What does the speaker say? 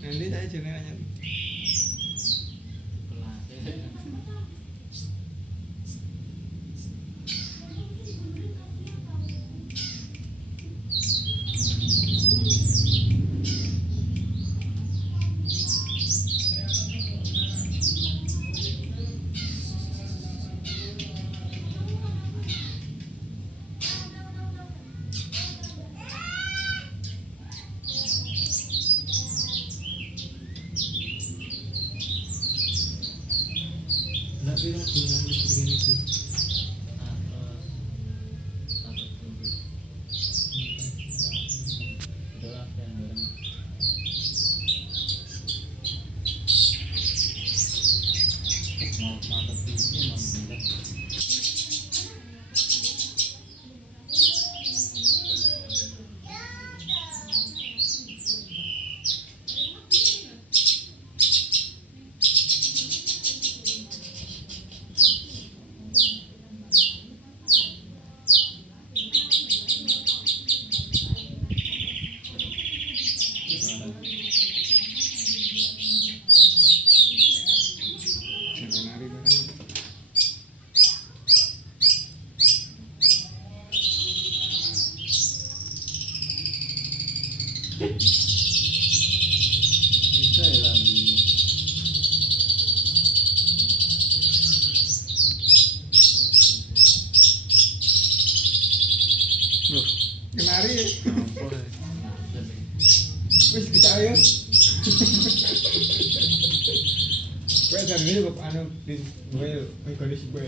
Nanti saya jenengan tapi kan bulan listrik itu bisa ya lah. Loh, kenari ya? Wis kita ayo. Kowe jan iki kok anu di kowe kondisi kowe.